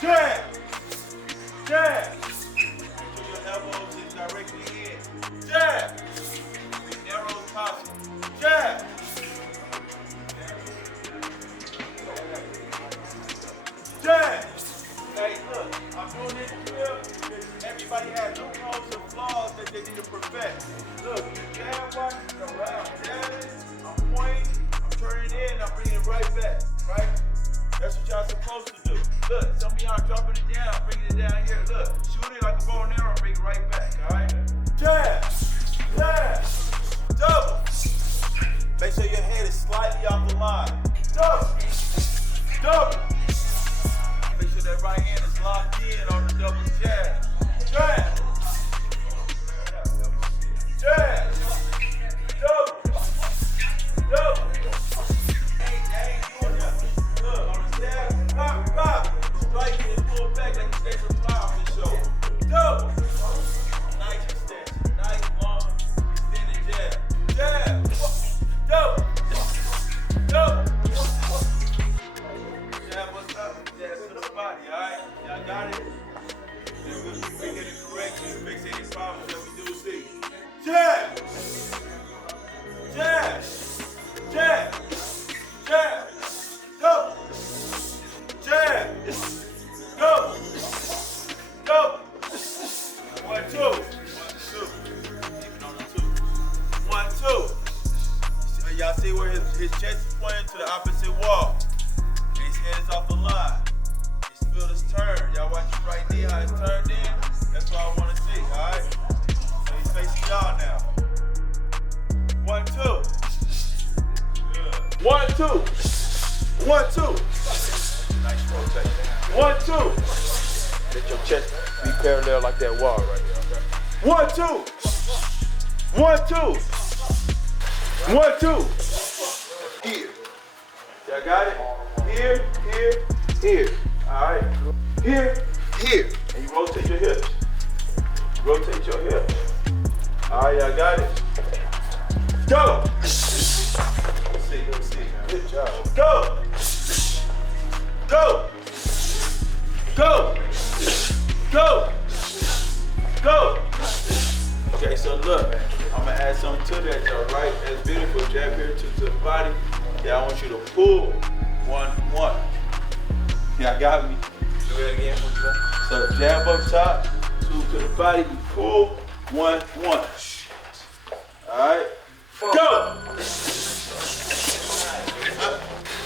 Jab! Jab! Put your elbows in directly in. Jab! Narrow as possible. Jab! Jab! Hey, look, I'm doing this drill because everybody has loopholes and flaws that they need to perfect. Look, you jab one, around, jabbing, I'm pointing, I'm turning in, I'm bringing it right back, right? That's what y'all supposed to do. Look, some of y'all dropping it down, bringing it down here. Look, shoot it like a bow and arrow and bring it right back, all right? Jab, jab, double. Make sure your head is slightly off the line. Double, double. Make sure that right hand is locked in on the double jab. Jab, jab, double, double. Pop, pop, strike it and pull back like you stay some fly on the shoulder. Double. Nice extension, nice long extended jab. Jab. Double. Double. Jab what's up? Jab to the body, alright? Y'all got it? Then we'll get it correct and fix any problems that we do see. Jab. Jab. Jab. Jab. Double. Jab, double, double, 1, 2, 1, 2, even on the 2, 1, 2. Y'all see where his chest is pointing to the opposite wall, and his head is off the line. Just feel this turn. Y'all watch it right there, how it's turned in. That's what I want to see, all right? So he's facing y'all now. 1, 2. Good. 1, 2. 1, 2. Nice rotation. 1, 2. Let your chest be parallel like that wall right here, okay? 1, 2. 1, 2. 1, 2. Here. Y'all got it? Here, here, here. All right. Here, here. And you rotate your hips. Rotate your hips. All right, y'all got it? Go. Let's see. Good job. Go. Go! Go! Go! Go! Okay, so look, I'm gonna add something to that, y'all, right? That's beautiful. Jab here to the body. Yeah, I want you to pull 1, 1. Yeah, got me. Do that again. So jab up top, 2 to the body, you pull 1, 1. Alright? Go!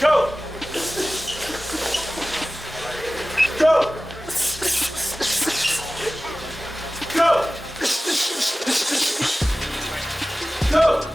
Go! Go! Go! Go!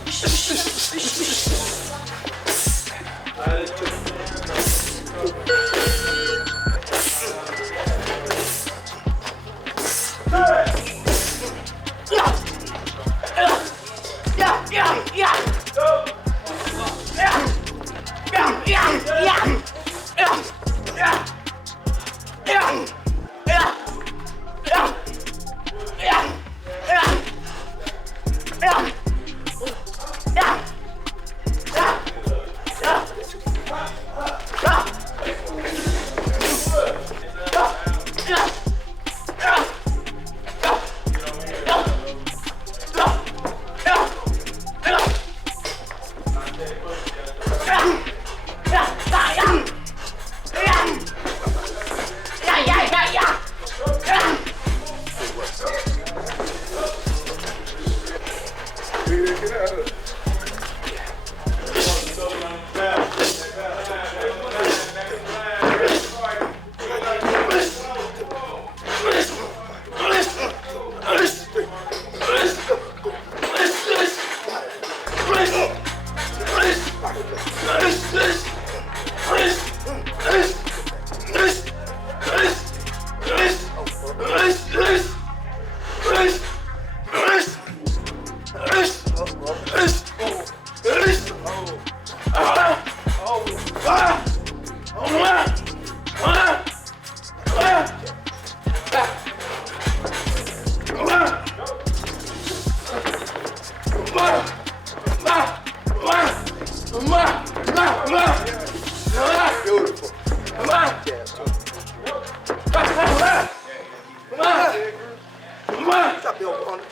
Stop the over under.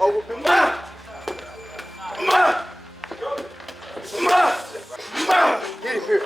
Over. Get him here.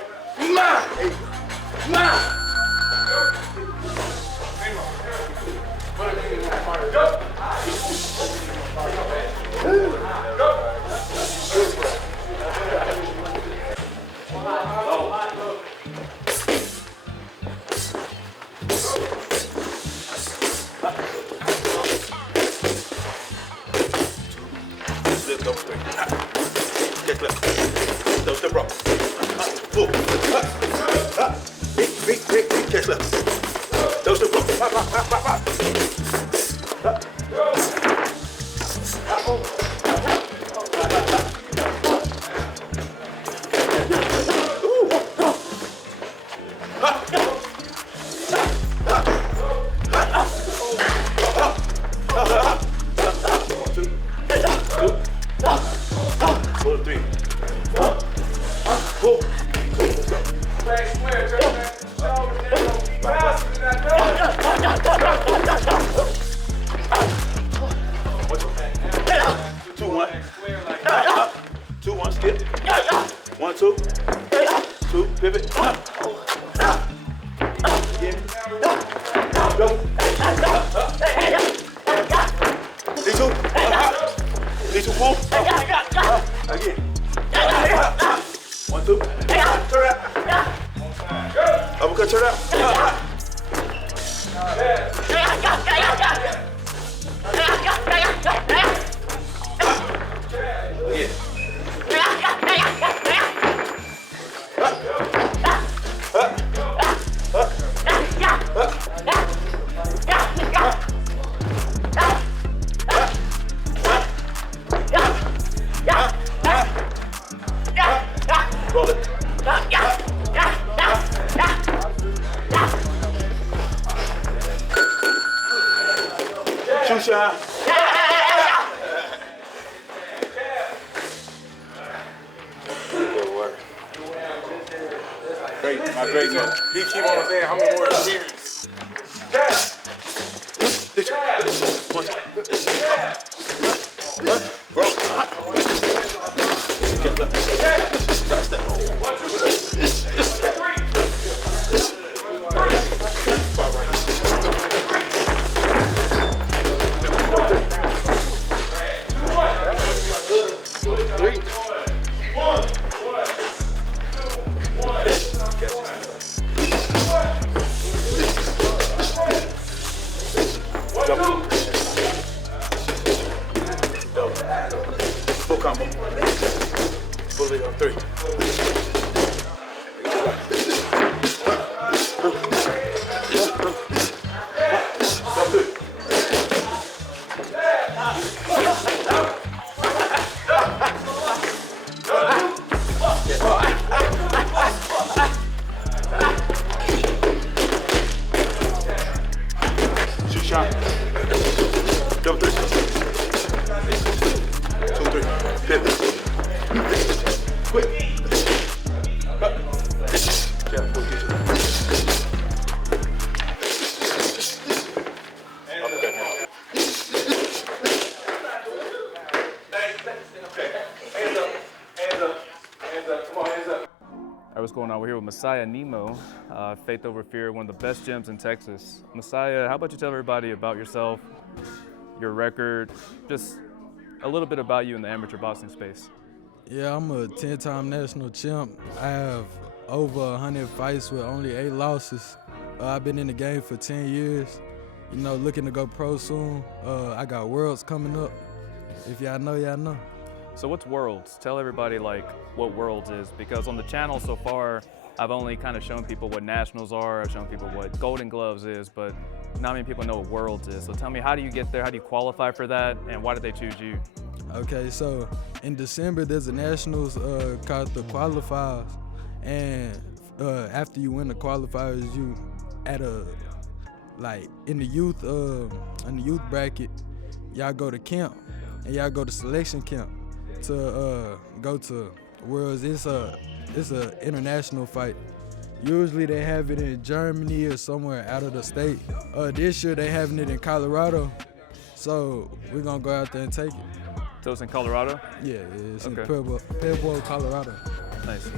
What's going on? We're here with Mesiah Nimo, Faith Over Fear, one of the best gyms in Texas. Mesiah, how about you tell everybody about yourself, your record, just a little bit about you in the amateur boxing space. Yeah, I'm a 10-time national champ. I have over 100 fights with only 8 losses. I've been in the game for 10 years, looking to go pro soon. I got Worlds coming up. If y'all know, y'all know. So what's Worlds? Tell everybody what Worlds is, because on the channel so far, I've only kind of shown people what Nationals are, I've shown people what Golden Gloves is, but not many people know what Worlds is. So tell me, how do you get there? How do you qualify for that? And why did they choose you? Okay, so in December, there's a Nationals called the Qualifiers. And after you win the Qualifiers, you in the youth bracket, y'all go to camp and y'all go to selection camp to go to Worlds. It's a international fight. Usually they have it in Germany or somewhere out of the state. This year they having it in Colorado, so we're gonna go out there and take it. So it's in Colorado? Yeah, it's in Okay. Prairie, Colorado. Nice.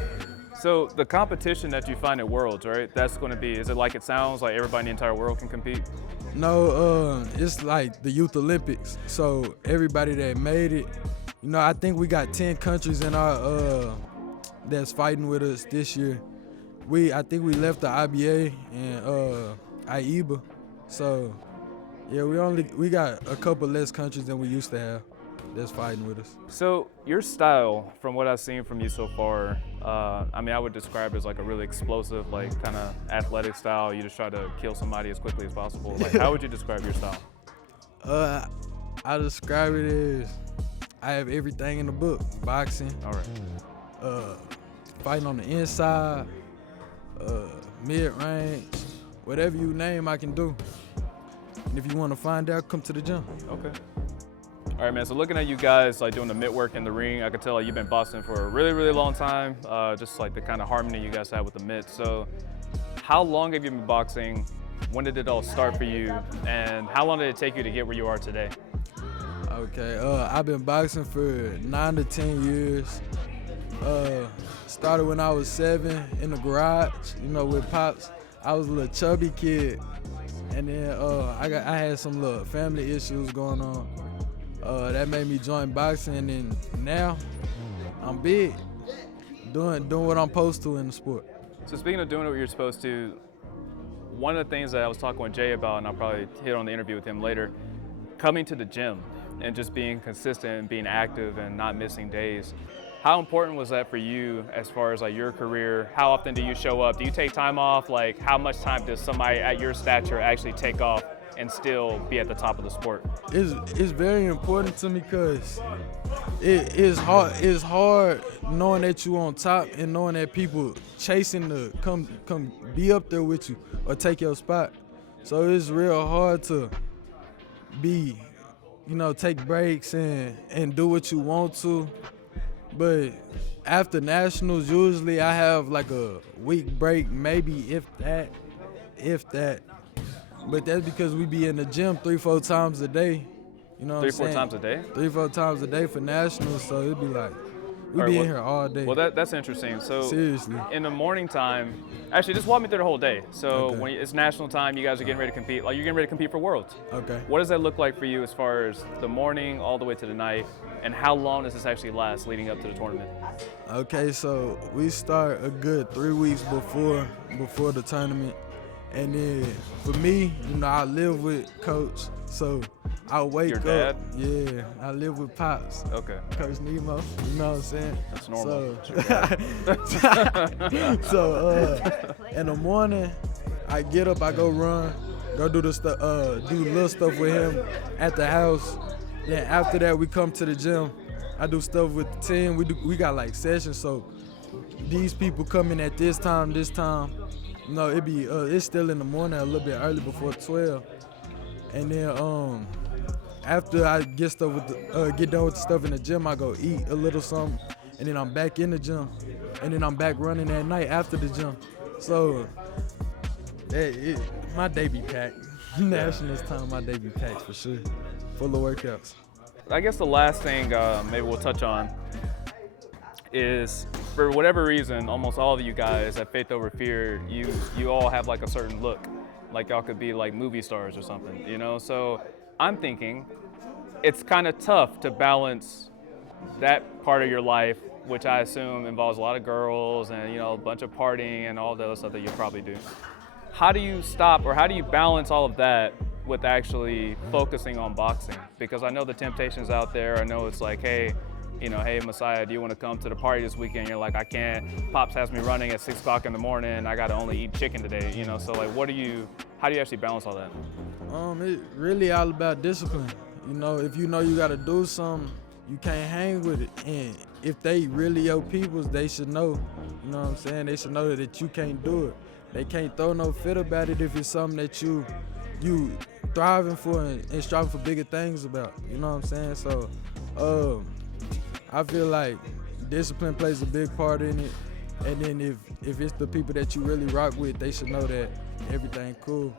So the competition that you find at Worlds, right? That's going to be, is it like it sounds like everybody in the entire world can compete? No, it's like the Youth Olympics. So everybody that made it, I think we got 10 countries in our that's fighting with us this year. I think we left the IBA and IEBA. So yeah, we got a couple less countries than we used to have that's fighting with us. So your style, from what I've seen from you so far, I would describe it as like a really explosive, like kind of athletic style. You just try to kill somebody as quickly as possible. Like, how would you describe your style? I describe it as I have everything in the book: boxing, All right. fighting on the inside, mid-range, whatever you name, I can do. And if you want to find out, come to the gym. Okay. All right, man. So looking at you guys like doing the mitt work in the ring, I could tell like, you've been boxing for a really, really long time. Just like the kind of harmony you guys have with the mitt. So, how long have you been boxing? When did it all start for you? And how long did it take you to get where you are today? Okay, I've been boxing for 9 to 10 years. Started when I was 7 in the garage, with pops. I was a little chubby kid, and then I had some little family issues going on. That made me join boxing, and then now I'm big, doing what I'm supposed to in the sport. So speaking of doing what you're supposed to, one of the things that I was talking with Jay about, and I'll probably hit on the interview with him later, coming to the gym and just being consistent and being active and not missing days. How important was that for you as far as like your career? How often do you show up? Do you take time off? Like how much time does somebody at your stature actually take off and still be at the top of the sport? It's very important to me because it's hard knowing that you on top and knowing that people chasing to come be up there with you or take your spot. So it's real hard to be, take breaks and do what you want to. But after nationals, usually I have like a week break, maybe if that. But that's because we be in the gym 3-4 times a day. You know what I'm saying? 3-4 times a day? 3-4 times a day for nationals, so it'd be like, we All be right, in here all day. Well, that's interesting. So Seriously. in the morning time, actually just walk me through the whole day. So Okay. when it's national time, you guys are getting ready to compete. Like you're getting ready to compete for Worlds. Okay. What does that look like for you as far as the morning all the way to the night? And how long does this actually last leading up to the tournament? Okay, so we start a good 3 weeks before the tournament. And then for me, I live with Coach, so I wake Your up. dad? Yeah, I live with Pops. Okay. Coach Nimo, you know what I'm saying? That's normal. So in the morning, I get up, I go run, go do do little stuff with him at the house. Then after that, we come to the gym. I do stuff with the team. We got like sessions, so these people come in at this time. It's still in the morning, a little bit early before 12. And then after I get done with the stuff in the gym, I go eat a little something, and then I'm back in the gym, and then I'm back running at night after the gym. So my day be packed. Nationals time, my day be packed for sure, full of workouts. I guess the last thing maybe we'll touch on is, for whatever reason, almost all of you guys at Faith Over Fear, you all have like a certain look. Like y'all could be like movie stars or something, So I'm thinking it's kind of tough to balance that part of your life, which I assume involves a lot of girls and, a bunch of partying and all the other stuff that you probably do. How do you stop, or how do you balance all of that with actually focusing on boxing? Because I know the temptation's out there. I know it's like, hey, hey, Mesiah, do you want to come to the party this weekend? You're like, I can't. Pops has me running at 6 o'clock in the morning. I got to only eat chicken today, So like, how do you actually balance all that? It really all about discipline. If you know you got to do something, you can't hang with it. And if they really your peoples, they should know. You know what I'm saying? They should know that you can't do it. They can't throw no fit about it if it's something that you thriving for and striving for bigger things about. You know what I'm saying? So I feel like discipline plays a big part in it. And then if it's the people that you really rock with, they should know that everything cool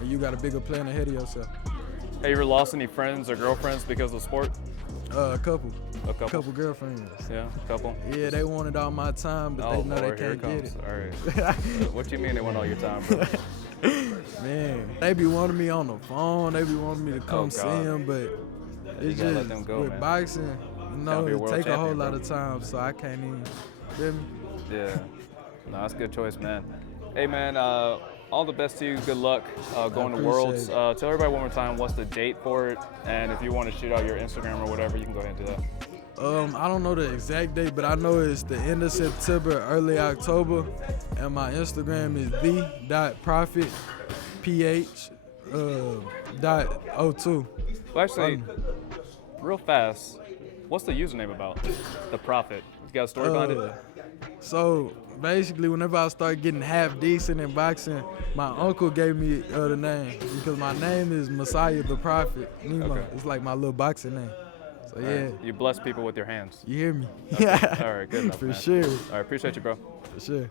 and you got a bigger plan ahead of yourself. Have you ever lost any friends or girlfriends because of sport? A couple. A couple? Couple girlfriends. Yeah, a couple? Yeah, they wanted all my time, but they know Lord, they can't get it. All right. What you mean they want all your time, bro? Man, they be wanting me on the phone. They be wanting me to come see them, but it's gotta let just them go, with man. boxing, you know, be a it world take a whole champion, lot bro. of time, so I can't even. Feel me? Yeah. No, that's a good choice, man. Hey, man, all the best to you. Good luck going to Worlds. appreciate Tell everybody one more time what's the date for it, and if you want to shoot out your Instagram or whatever, you can go ahead and do that. I don't know the exact date, but I know it's the end of September, early October, and my Instagram is the.prophet, .02. Well, actually, real fast, what's the username about? The Prophet. You got a story behind it? So basically, whenever I start getting half decent in boxing, my uncle gave me the name because my name is Mesiah the Prophet. Nimo. Okay. It's like my little boxing name. So All yeah, right. You bless people with your hands. you hear me? All right, good enough, For man. sure, All right, appreciate you, bro. for sure.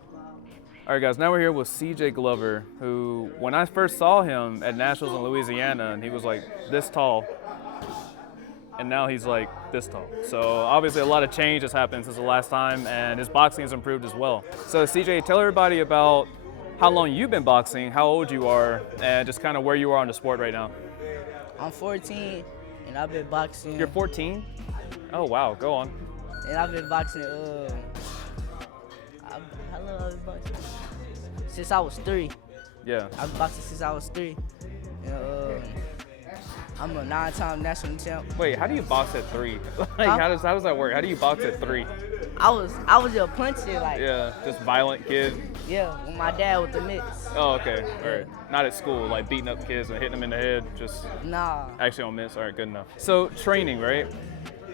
All right, guys, now we're here with CJ Glover, who, when I first saw him at Nationals in Louisiana, and he was like this tall, and now he's like this tall. So obviously a lot of change has happened since the last time, and his boxing has improved as well. So CJ, tell everybody about how long you've been boxing, how old you are, and just kind of where you are in the sport right now. I'm 14, and I've been boxing. You're 14? Oh, wow, go on. And I've been boxing. How long have I been boxing? Since I was 3. Yeah. I've been boxing since I was 3. And, I'm a 9-time national champ. Wait, how do you box at 3? Like, Huh? how does that work? How do you box at 3? I was a puncher, like Yeah, just violent kid. yeah, with my dad with the mitts. Oh, okay. All right. Not at school, like beating up kids and hitting them in the head. Just Nah, actually on miss. All right, good enough. So training, right?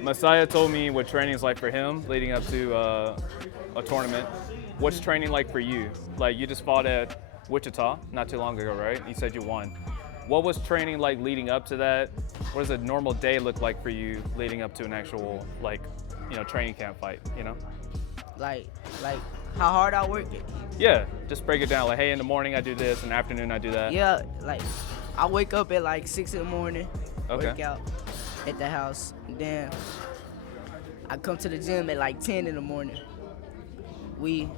Mesiah told me what training is like for him leading up to a tournament. What's training like for you? Like you just fought at Wichita not too long ago, right? You said you won. What was training like leading up to that? What does a normal day look like for you leading up to an actual training camp fight? You know? like how hard I work it. Yeah. Just break it down. Like, hey, in the morning I do this, in the afternoon I do that. Yeah, like I wake up at like 6 in the morning, Okay. work out at the house. And then I come to the gym at like 10 in the morning. We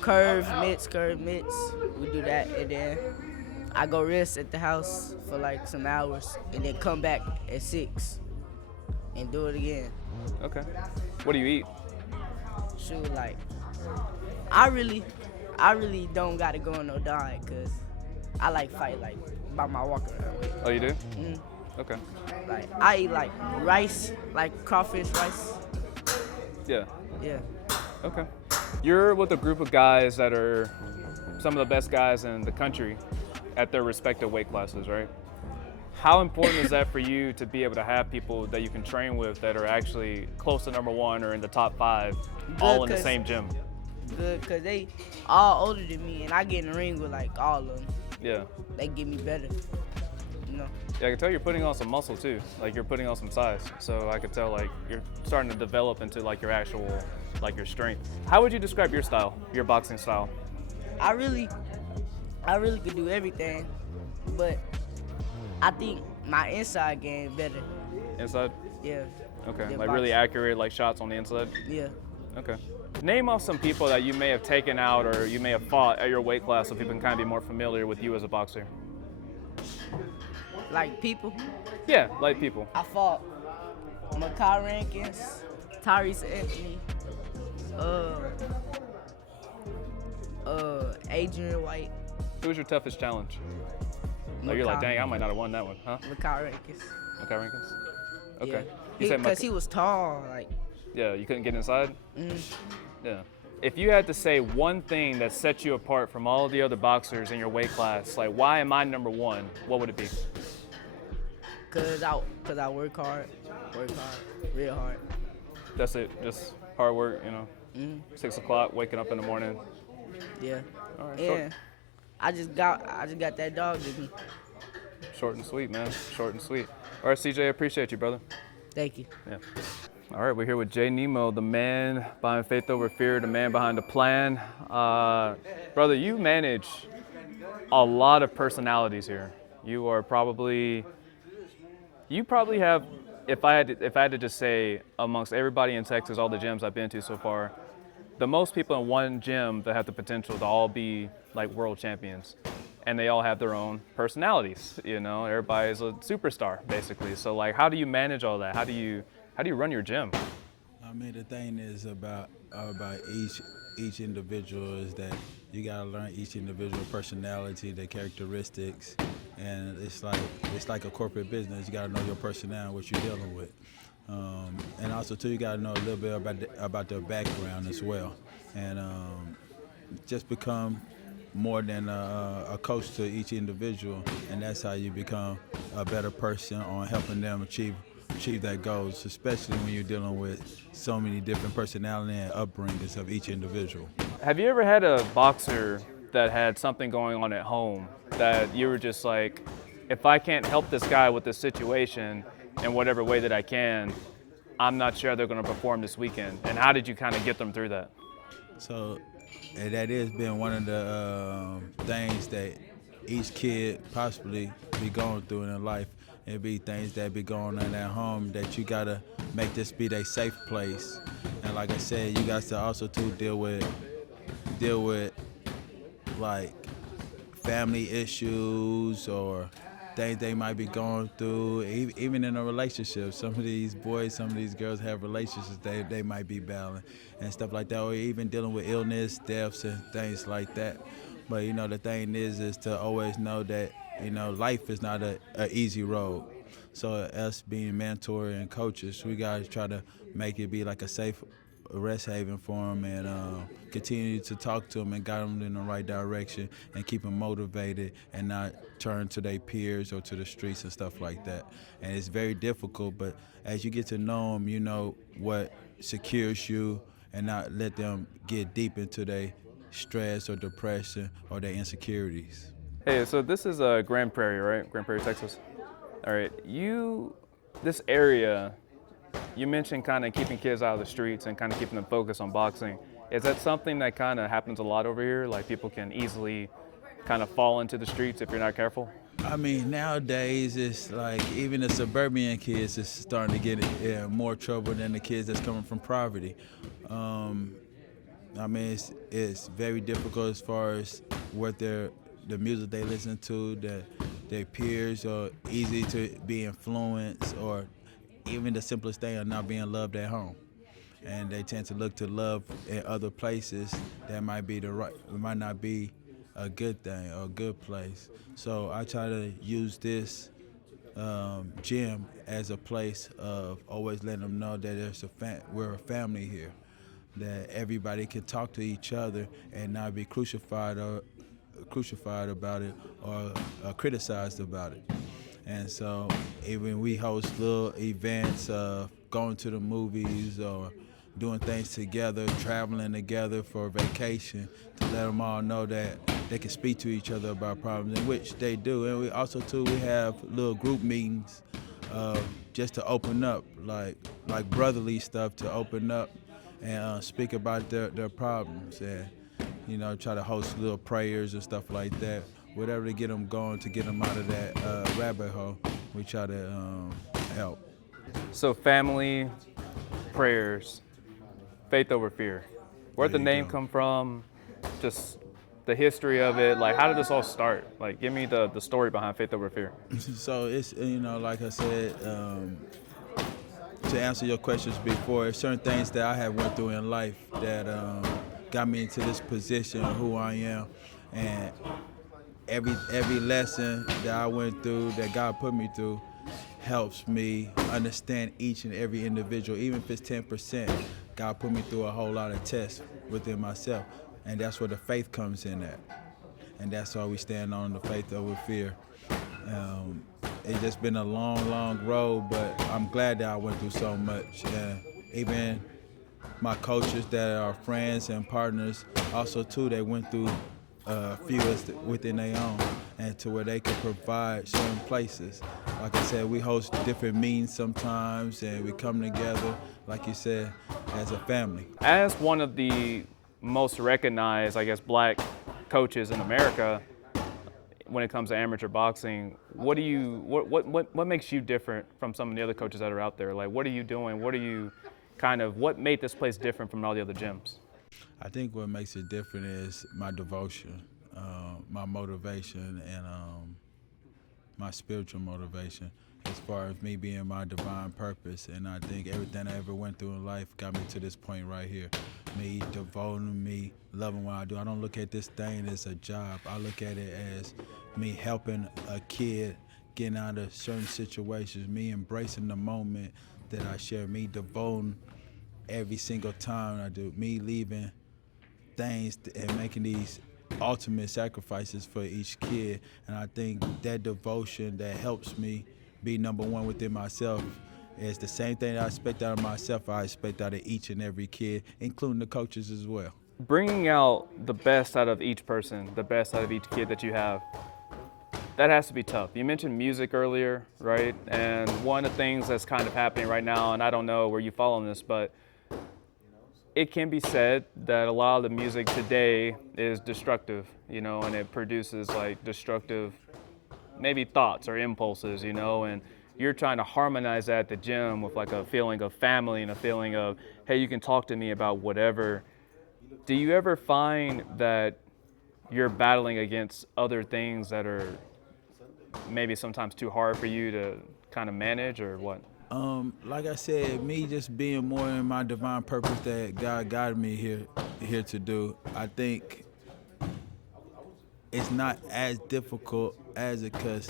curve mitts. We do that, and then I go rest at the house for like some hours, and then come back at 6 and do it again. Okay. What do you eat? Shoot, like I really don't gotta go on no diet, cause I like fight like by my walk around. Oh, you do? Mm. Okay. Like I eat like rice, like crawfish rice. Yeah. Yeah. Okay. You're with a group of guys that are some of the best guys in the country at their respective weight classes, right? How important is that for you to be able to have people that you can train with that are actually close to number 1 or in the top 5, all in the 'cause- same gym? Good, cause they all older than me, and I get in the ring with like all of them. Yeah. They get me better. You know. Yeah, I can tell you're putting on some muscle too. Like you're putting on some size. So I could tell like you're starting to develop into like your actual, like your strength. How would you describe your style, your boxing style? I really could do everything, but I think my inside game better. Inside? Yeah. Okay. Yeah, Like really boxing. accurate like shots on the inside? Yeah. Okay. Name off some people that you may have taken out or you may have fought at your weight class so people can kind of be more familiar with you as a boxer. Like people. Yeah, like people. I fought Makai Rankins, Tyrese Anthony, Adrian White, Who was your toughest challenge? Oh, you're like, dang, I might not have won that one, huh? Makai Rankins. Okay, Rankins. Okay. Yeah. You said Because he was tall, like. Yeah, you couldn't get inside? Mm. Yeah. If you had to say one thing that sets you apart from all the other boxers in your weight class, like why am I number 1, what would it be? Cause I work hard, real hard. That's it, just hard work, you know. Mm. 6 o'clock, waking up in the morning. Yeah. All right, And I just got that dog in me. short and sweet, man. Short and sweet. All right, CJ, I appreciate you, brother. Thank you. Yeah. All right, we're here with Nimo, the man behind Faith Over Fear, the man behind the plan. Brother, you manage a lot of personalities here. You probably have, if I had to just say, amongst everybody in Texas, all the gyms I've been to so far, the most people in one gym that have the potential to all be like world champions. And they all have their own personalities, you know, everybody's a superstar basically. So like, how do you manage all that? How do you run your gym? I mean, the thing is about each individual is that you gotta learn each individual personality, their characteristics, and it's like a corporate business. You gotta know your personnel, what you're dealing with, and also too, you gotta know a little bit about their background as well, and just become more than a coach to each individual, and that's how you become a better person on helping them achieve their goals, especially when you're dealing with so many different personality and upbringings of each individual. Have you ever had a boxer that had something going on at home that you were just like, if I can't help this guy with this situation in whatever way that I can, I'm not sure they're going to perform this weekend? And how did you kind of get them through that? So that has been one of the things that each kid possibly be going through in their life. It be things that be going on at home that you gotta make this be their safe place. And like I said, you got to also too deal with like family issues or things they might be going through, even in a relationship. Some of these boys, some of these girls have relationships they might be battling and stuff like that, or even dealing with illness, deaths, and things like that. But you know, the thing is to always know that, you know, life is not a easy road. So us being mentors and coaches, we gotta try to make it be like a safe rest haven for them, and continue to talk to them and guide them in the right direction and keep them motivated and not turn to their peers or to the streets and stuff like that. And it's very difficult, but as you get to know them, you know what secures you, and not let them get deep into their stress or depression or their insecurities. Hey, so this is Grand Prairie, right? Grand Prairie, Texas. All right, this area, you mentioned kind of keeping kids out of the streets and kind of keeping them focused on boxing. Is that something that kind of happens a lot over here? Like people can easily kind of fall into the streets if you're not careful? I mean, nowadays it's like even the suburban kids is starting to get in more trouble than the kids that's coming from poverty. I mean, it's very difficult as far as what the music they listen to, their peers are easy to be influenced, or even the simplest thing of not being loved at home. And they tend to look to love in other places that might not be a good thing or a good place. So I try to use this gym as a place of always letting them know that we're a family here, that everybody can talk to each other and not be crucified about it or criticized about it. And so even we host little events of going to the movies or doing things together, traveling together for vacation, to let them all know that they can speak to each other about problems, in which they do. And we also too, we have little group meetings just to open up, like brotherly stuff, to open up and speak about their problems, and you know, try to host little prayers and stuff like that. Whatever to get them going, to get them out of that rabbit hole, we try to help. So family, prayers, faith over fear. Where'd the name come from? Just the history of it. Like, how did this all start? Like, give me the story behind faith over fear. So it's, you know, like I said, to answer your questions before, certain things that I have went through in life that got me into this position of who I am, and every lesson that I went through, that God put me through, helps me understand each and every individual. Even if it's 10%, God put me through a whole lot of tests within myself, and that's where the faith comes in at. And that's why we stand on the faith over fear. It's just been a long, long road, but I'm glad that I went through so much. Even my coaches that are friends and partners, also too, they went through a few within their own. and to where they can provide certain places. Like I said, we host different meetings sometimes, and we come together, like you said, as a family. As one of the most recognized, I guess, black coaches in America, when it comes to amateur boxing, what makes you different from some of the other coaches that are out there? Like, what are you doing? What made this place different from all the other gyms? I think what makes it different is my devotion, my motivation, and my spiritual motivation as far as me being my divine purpose. And I think everything I ever went through in life got me to this point right here. Me devoting, me loving what I do. I don't look at this thing as a job. I look at it as me helping a kid getting out of certain situations, me embracing the moment that I share, me devoting every single time I do, me leaving things and making these ultimate sacrifices for each kid. And I think that devotion that helps me be number one within myself is the same thing that I expect out of myself, I expect out of each and every kid, including the coaches as well. Bringing out the best out of each person, the best out of each kid that you have, that has to be tough. You mentioned music earlier, right? And one of the things that's kind of happening right now, and I don't know where you fall on this, but it can be said that a lot of the music today is destructive, and it produces like destructive maybe thoughts or impulses, and you're trying to harmonize that at the gym with like a feeling of family and a feeling of, hey, you can talk to me about whatever. Do you ever find that you're battling against other things that are maybe sometimes too hard for you to kind of manage, or what? Like I said, me just being more in my divine purpose that God guided me here to do, I think it's not as difficult as it, because,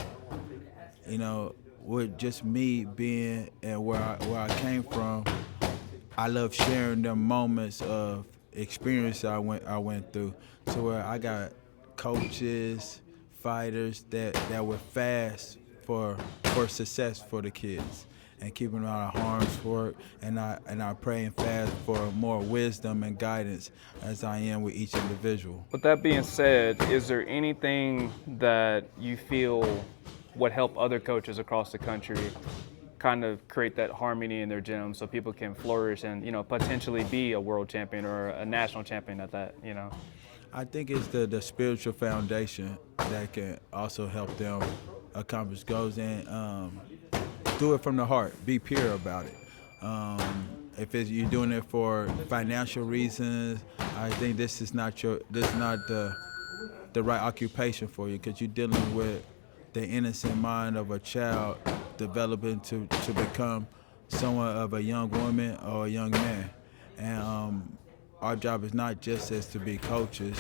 with just me being and where I came from, I love sharing the moments of experience I went through, to where I got coaches, fighters that were fast for success for the kids, and keeping them out of harm's way. And I pray and fast for more wisdom and guidance as I am with each individual. With that being said, is there anything that you feel would help other coaches across the country kind of create that harmony in their gym so people can flourish and, potentially be a world champion or a national champion at that, I think it's the spiritual foundation that can also help them accomplish goals, and do it from the heart. Be pure about it. If you're doing it for financial reasons, I think this is not the right occupation for you, because you're dealing with the innocent mind of a child developing to become someone of a young woman or a young man. And our job is not just as to be coaches.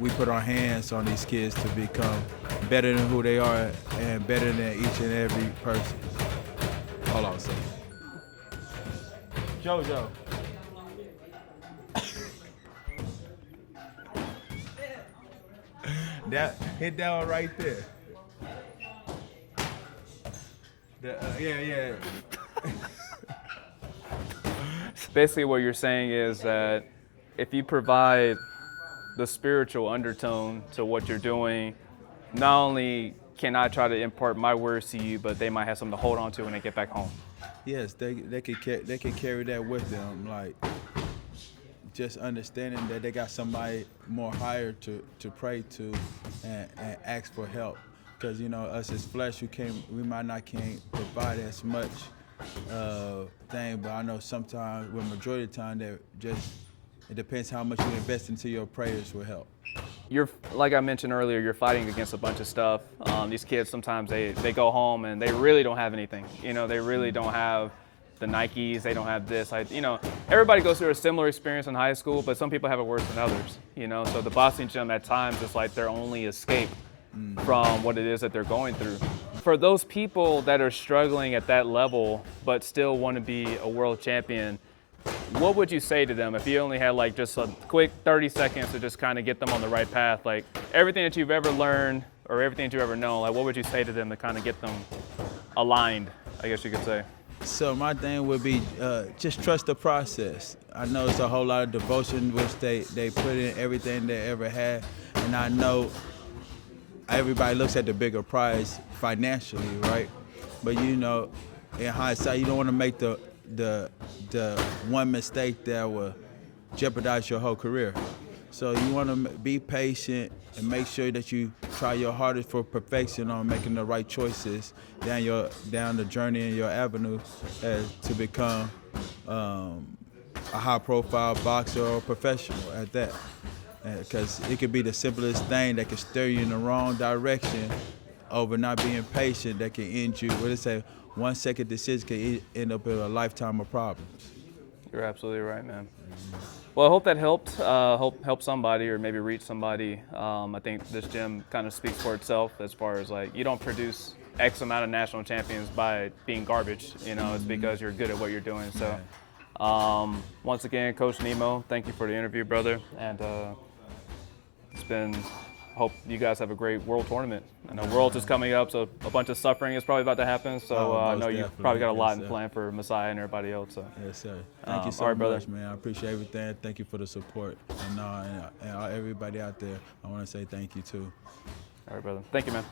We put our hands on these kids to become better than who they are and better than each and every person. Hold on a second. JoJo. Hit that one right there. Yeah. Basically what you're saying is that if you provide the spiritual undertone to what you're doing, not only can I try to impart my words to you, but they might have something to hold on to when they get back home. Yes, they can carry that with them, like just understanding that they got somebody more higher to pray to and ask for help. Because us as flesh, we might not can't provide as much thing, but I know sometimes, well, majority of the time, it depends how much you invest into your prayers will help. Like I mentioned earlier, you're fighting against a bunch of stuff. These kids sometimes they go home and they really don't have anything. They really don't have the Nikes. They don't have this. Everybody goes through a similar experience in high school, but some people have it worse than others. So the boxing gym at times is like their only escape from what it is that they're going through. For those people that are struggling at that level but still want to be a world champion, what would you say to them if you only had like just a quick 30 seconds to just kind of get them on the right path? Like everything that you've ever learned or everything that you've ever known, like what would you say to them to kind of get them aligned, I guess you could say? So my thing would be just trust the process. I know it's a whole lot of devotion which they put in everything they ever had, and I know everybody looks at the bigger prize financially, right? But you know, in hindsight, you don't want to make the one mistake that will jeopardize your whole career. So you want to be patient and make sure that you try your hardest for perfection on making the right choices down the journey in your avenue to become a high-profile boxer or professional at that. Because it could be the simplest thing that could steer you in the wrong direction over not being patient that can end you. What they say, 1 second decision can end up in a lifetime of problems. You're absolutely right, man. Well, I hope that helped. Help somebody or maybe reach somebody. I think this gym kind of speaks for itself as far as like you don't produce X amount of national champions by being garbage. You know, it's because you're good at what you're doing. So, once again, Coach Nimo, thank you for the interview, brother. And it's been. Hope you guys have a great World Tournament. I know Worlds is coming up, so a bunch of suffering is probably about to happen. So I know you've probably got a lot in plan for Mesiah and everybody else. So. Yes, sir. Thank you so all right, brother. much, man. I appreciate everything. Thank you for the support. And everybody out there, I want to say thank you, too. All right, brother. Thank you, man.